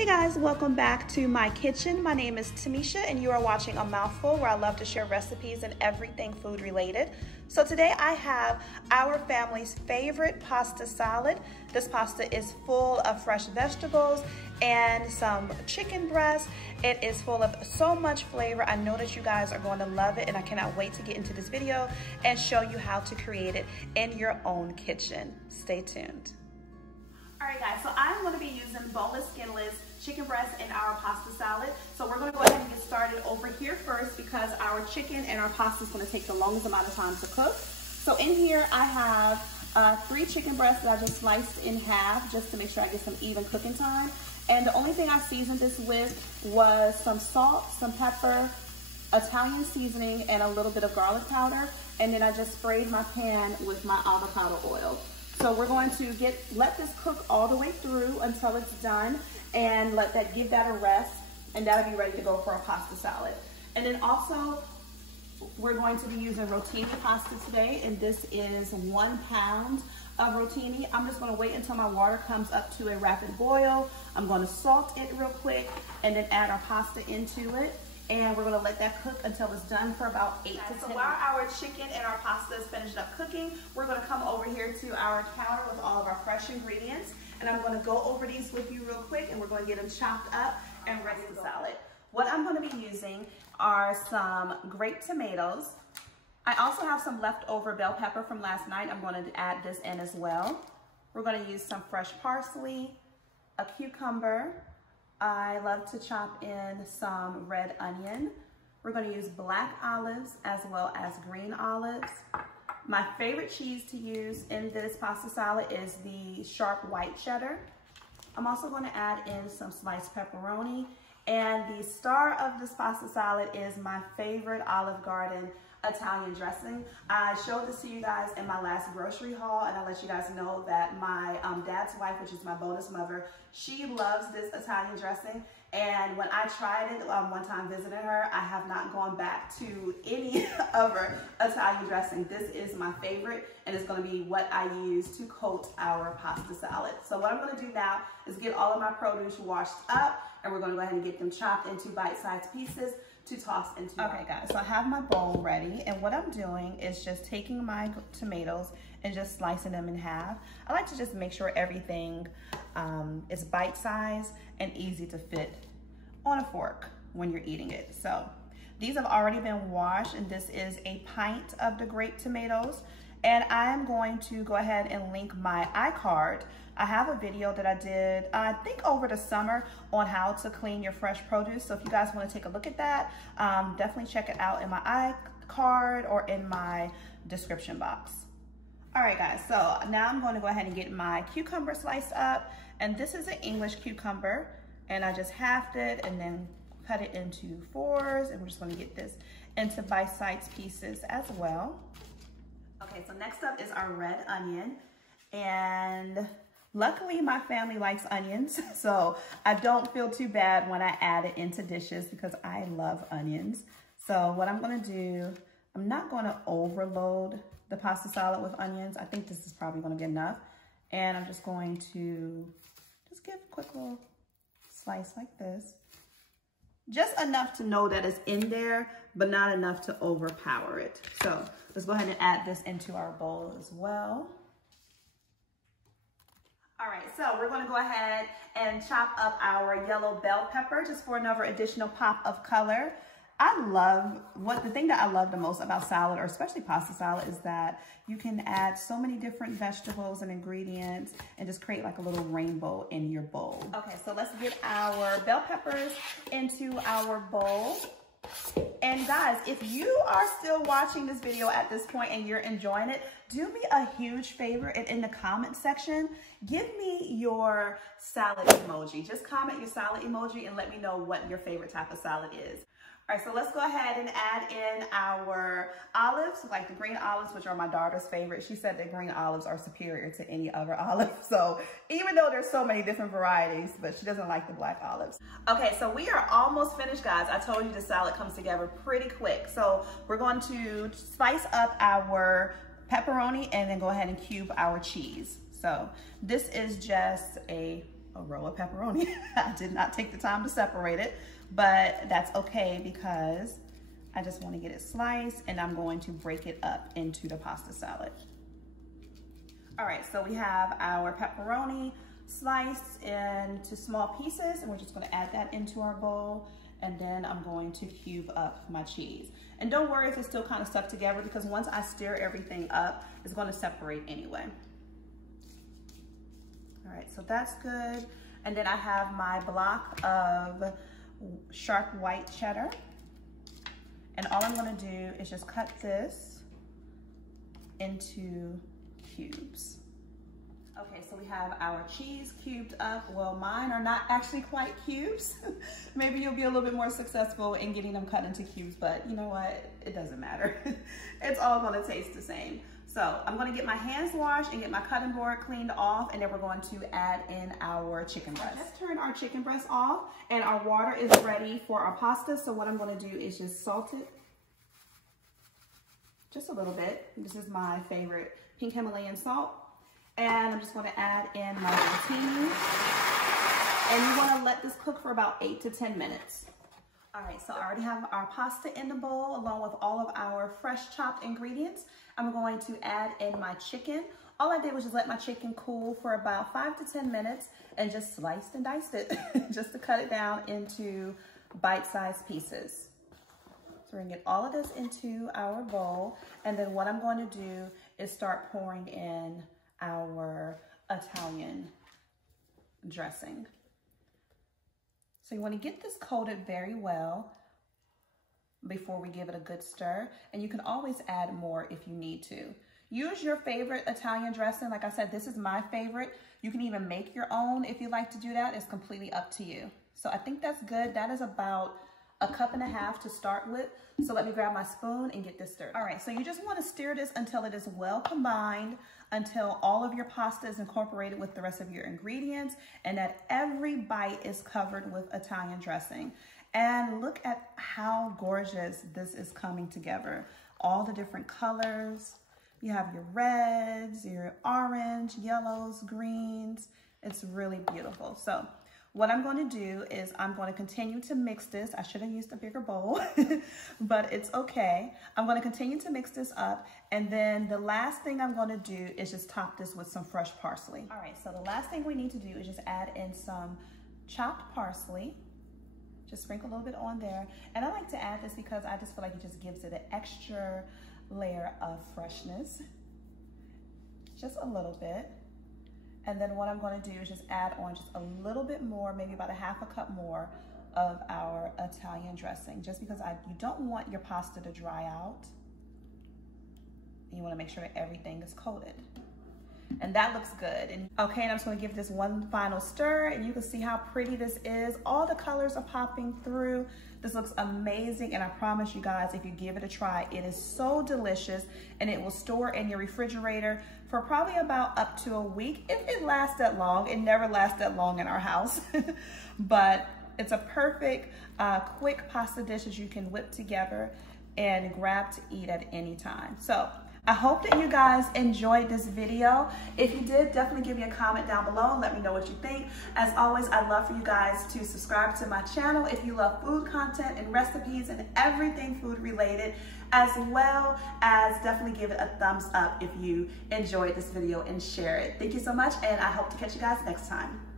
Hey guys, welcome back to my kitchen. My name is Tammicia and you are watching A Mouthful, where I love to share recipes and everything food related. So today I have our family's favorite pasta salad. This pasta is full of fresh vegetables and some chicken breast. It is full of so much flavor. I know that you guys are going to love it and I cannot wait to get into this video and show you how to create it in your own kitchen. Stay tuned. All right guys, so I'm going to be using boneless, skinless chicken breast in our pasta salad. So we're going to go ahead and get started over here first because our chicken and our pasta is going to take the longest amount of time to cook. So in here I have 3 chicken breasts that I just sliced in half just to make sure I get some even cooking time. And the only thing I seasoned this with was some salt, some pepper, Italian seasoning, and a little bit of garlic powder. And then I just sprayed my pan with my avocado oil. So we're going to let this cook all the way through until it's done and give that a rest, and that'll be ready to go for our pasta salad. And then also, we're going to be using rotini pasta today, and this is 1 pound of rotini. I'm just gonna wait until my water comes up to a rapid boil. I'm gonna salt it real quick and then add our pasta into it. And we're gonna let that cook until it's done for about 8 to 10 minutes. So while our chicken and our pasta is finished up cooking, we're gonna come over here to our counter with all of our fresh ingredients. And I'm gonna go over these with you real quick and we're gonna get them chopped up and ready for salad. What I'm gonna be using are some grape tomatoes. I also have some leftover bell pepper from last night. I'm gonna add this in as well. We're gonna use some fresh parsley, a cucumber. I love to chop in some red onion. We're going to use black olives as well as green olives. My favorite cheese to use in this pasta salad is the sharp white cheddar. I'm also going to add in some sliced pepperoni. And the star of this pasta salad is my favorite Olive Garden Italian dressing. I showed this to you guys in my last grocery haul, and I let you guys know that my dad's wife, which is my bonus mother, she loves this Italian dressing. And when I tried it one time visiting her, I have not gone back to any other Italian dressing. This is my favorite, and it's going to be what I use to coat our pasta salad. So what I'm going to do now is get all of my produce washed up, and we're going to go ahead and get them chopped into bite-sized pieces to toss into. Okay guys, so I have my bowl ready, and what I'm doing is just taking my tomatoes and just slicing them in half. I like to just make sure everything is bite-sized and easy to fit on a fork when you're eating it. So these have already been washed, and this is a pint of the grape tomatoes. And I'm going to go ahead and link my iCard. I have a video that I did, I think over the summer, on how to clean your fresh produce. So if you guys want to take a look at that, definitely check it out in my iCard or in my description box. All right guys, so now I'm going to go ahead and get my cucumber sliced up. And this is an English cucumber. And I just halved it and then cut it into 4s. And we're just going to get this into bite-sized pieces as well. Okay, so next up is our red onion, and luckily my family likes onions, so I don't feel too bad when I add it into dishes because I love onions. So what I'm gonna do, I'm not gonna overload the pasta salad with onions. I think this is probably gonna be enough. And I'm just going to just give a quick little slice like this. Just enough to know that it's in there, but not enough to overpower it. So let's go ahead and add this into our bowl as well. All right, so we're gonna go ahead and chop up our yellow bell pepper just for another additional pop of color. The thing that I love the most about salad, or especially pasta salad, is that you can add so many different vegetables and ingredients and just create like a little rainbow in your bowl. Okay, so let's get our bell peppers into our bowl. And guys, if you are still watching this video at this point and you're enjoying it, do me a huge favor and in the comment section, give me your salad emoji. Just comment your salad emoji and let me know what your favorite type of salad is. All right, so let's go ahead and add in our olives, like the green olives, which are my daughter's favorite. She said that green olives are superior to any other olive. So even though there's so many different varieties, but she doesn't like the black olives. Okay, so we are almost finished, guys. I told you the salad comes together pretty quick. So we're going to spice up our pepperoni and then go ahead and cube our cheese. So this is just a a row of pepperoni. I did not take the time to separate it, but that's okay because I just want to get it sliced and I'm going to break it up into the pasta salad. All right, so we have our pepperoni sliced into small pieces and we're just going to add that into our bowl, and then I'm going to cube up my cheese. And don't worry if it's still kind of stuck together because once I stir everything up, it's going to separate anyway. All right, so that's good. And then I have my block of sharp white cheddar. And all I'm gonna do is just cut this into cubes. Okay, so we have our cheese cubed up. Well, mine are not actually quite cubes. Maybe you'll be a little bit more successful in getting them cut into cubes, but you know what? It doesn't matter. It's all gonna taste the same. So I'm gonna get my hands washed and get my cutting board cleaned off, and then we're going to add in our chicken breast. Let's turn our chicken breast off, and our water is ready for our pasta. So what I'm gonna do is just salt it just a little bit. This is my favorite pink Himalayan salt. And I'm just gonna add in my zucchini. And you wanna let this cook for about 8 to 10 minutes. All right, so I already have our pasta in the bowl along with all of our fresh chopped ingredients. I'm going to add in my chicken. All I did was just let my chicken cool for about 5 to 10 minutes and just sliced and diced it just to cut it down into bite-sized pieces. So we're gonna get all of this into our bowl, and then what I'm going to do is start pouring in our Italian dressing. So you want to get this coated very well before we give it a good stir, and you can always add more if you need to. Use your favorite Italian dressing. Like I said, this is my favorite. You can even make your own if you like to do that. It's completely up to you. So I think that's good. That is about 1.5 cups to start with. So let me grab my spoon and get this stirred. All right, so you just want to stir this until it is well combined, until all of your pasta is incorporated with the rest of your ingredients, and that every bite is covered with Italian dressing. And look at how gorgeous this is coming together. All the different colors. You have your reds, your orange, yellows, greens. It's really beautiful. So what I'm going to do is I'm going to continue to mix this. I should have used a bigger bowl, but it's okay. I'm going to continue to mix this up. And then the last thing I'm going to do is just top this with some fresh parsley. All right, so the last thing we need to do is just add in some chopped parsley. Just sprinkle a little bit on there. And I like to add this because I just feel like it just gives it an extra layer of freshness. Just a little bit. And then what I'm going to do is just add on just a little bit more, maybe about 1/2 cup more of our Italian dressing, just because you don't want your pasta to dry out. You want to make sure that everything is coated. And that looks good. And okay, and I'm just going to give this one final stir, and you can see how pretty this is. All the colors are popping through. This looks amazing, and I promise you guys, if you give it a try, it is so delicious, and it will store in your refrigerator for probably about up to a week, if it lasts that long. It never lasts that long in our house, but it's a perfect, quick pasta dish that you can whip together and grab to eat at any time. So I hope that you guys enjoyed this video. If you did, definitely give me a comment down below and let me know what you think. As always, I'd love for you guys to subscribe to my channel if you love food content and recipes and everything food related, as well as definitely give it a thumbs up if you enjoyed this video and share it. Thank you so much, and I hope to catch you guys next time.